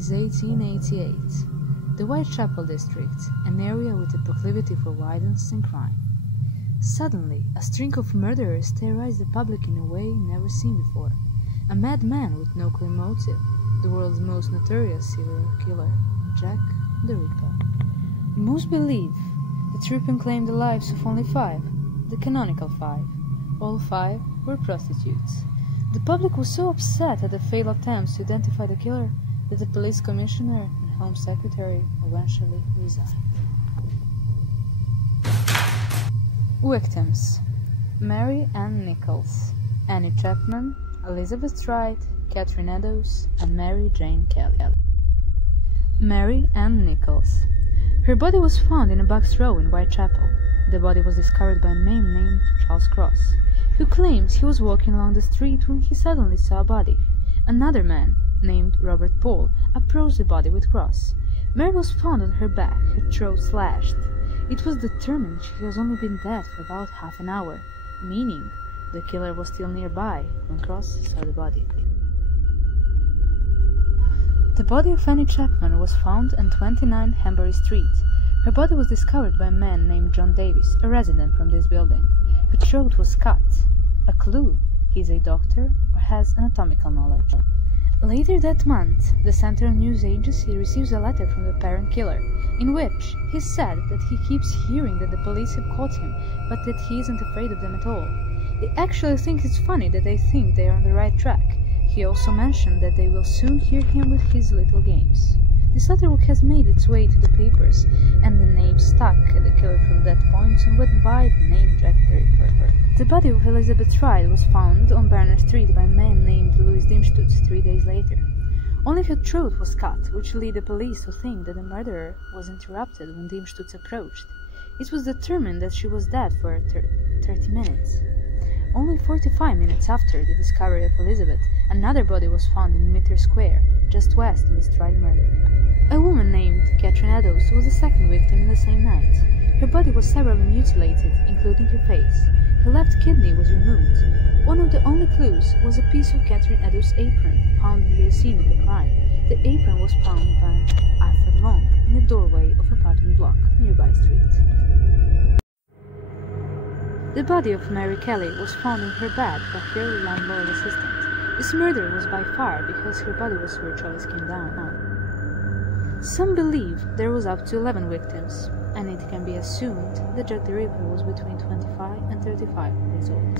is 1888. The Whitechapel district, an area with a proclivity for violence and crime. Suddenly, a string of murderers terrorized the public in a way never seen before. A madman with no clear motive, the world's most notorious serial killer, Jack the Ripper. Most believe the trooper claimed the lives of only 5, the canonical 5. All 5 were prostitutes. The public was so upset at the failed attempts to identify the killer that the police commissioner and home secretary eventually resigned. Victims: Mary Ann Nichols, Annie Chapman, Elizabeth Wright, Catherine Eddowes, and Mary Jane Kelly. Mary Ann Nichols. Her body was found in a box row in Whitechapel. The body was discovered by a man named Charles Cross, who claims he was walking along the street when he suddenly saw a body. Another man, named Robert Paul, approached the body with Cross. Mary was found on her back, her throat slashed. It was determined she has only been dead for about half an hour, meaning the killer was still nearby when Cross saw the body. The body of Annie Chapman was found on 29 Hambury Street. Her body was discovered by a man named John Davis, a resident from this building. Her throat was cut. A clue: he's a doctor or has anatomical knowledge. Later that month, the Central News Agency receives a letter from the parent killer, in which he said that he keeps hearing that the police have caught him, but that he isn't afraid of them at all. They actually think it's funny that they think they are on the right track. He also mentioned that they will soon hear him with his little games. This letter has made its way to the papers, and the name stuck at the killer from that point and went by the name Jack the Ripper. The body of Elizabeth Wright was found on Berners Street by a man named Louis Dimstutz 3 days later. Only her throat was cut, which led the police to think that the murderer was interrupted when Dimstutz approached. It was determined that she was dead for 30 minutes. Only 45 minutes after the discovery of Elizabeth, another body was found in Mitre Square, just west of the Stride murder. A woman named Catherine Eddowes was the second victim in the same night. Her body was severely mutilated, including her face. Her left kidney was removed. One of the only clues was a piece of Catherine Eddowes' apron found near the scene of the crime. The apron was found by Alfred Long in the doorway of an apartment block nearby street. The body of Mary Kelly was found in her bed by her landlord assistant. This murder was by far because her body was virtually skinned down. Some believe there was up to 11 victims, and it can be assumed that Jack the Ripper was between 25 and 35 years old.